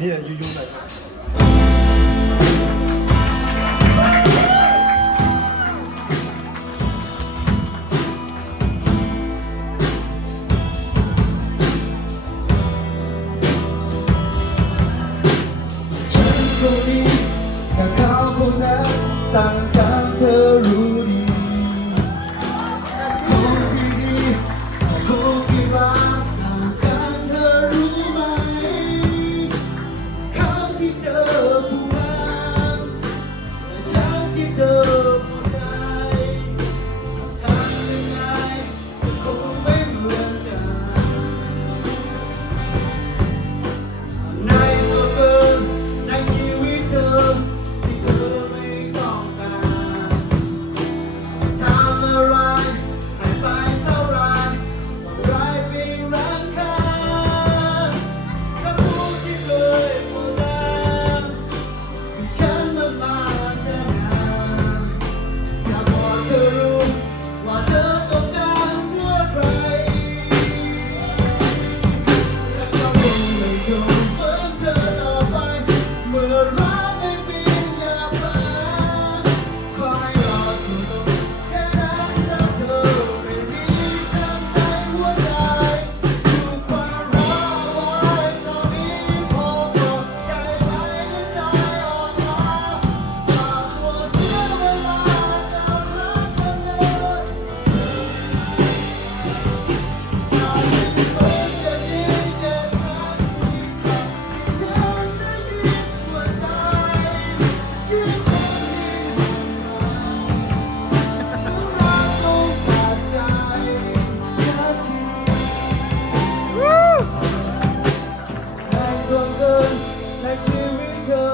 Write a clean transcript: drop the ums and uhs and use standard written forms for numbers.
นี่ยุ่งๆหน่อยครับคนนี้แค่เขาคนนั้นตั้งทางเธอรู้ดีคนดีๆคนที่รักต่างกันเธอรู้ไหมเขาที่เจอผู้นั้นและฉันที่เจอผู้ใจทำยังไงก็คงไม่เหมือนกันในตัวเกินในชีวิตเธอที่เธอไม่ต้องการทำอะไรให้ไปเท่าไรก็ไรเป็นรักค่าคำพูดที่เคยพูดแล้วให้ฉันมาแต่นานอยากบอกเธอรู้ว่าเธอต้องการเมื่อไรและก็คงไม่ยอมฝืนเธอต่อไปเมื่อรักไม่เป็นอย่างฝันขอให้รอสุดลงแค่นั้นแล้วเธอไม่มีฉันในหัวใจถูกความรักไว้ตอนนี้พอบอกใจไปไม่ใจอ่อนล้าฝากตัวเสียเวลาจะรักเธอเลย อาจจะเป็นคนจะดีจะทำที่ทำให้ฉันได้ยินหัวใจที่คนนี้รักต้องขาดใจแค่ทีในส่วนเกินในชีวิตเธอ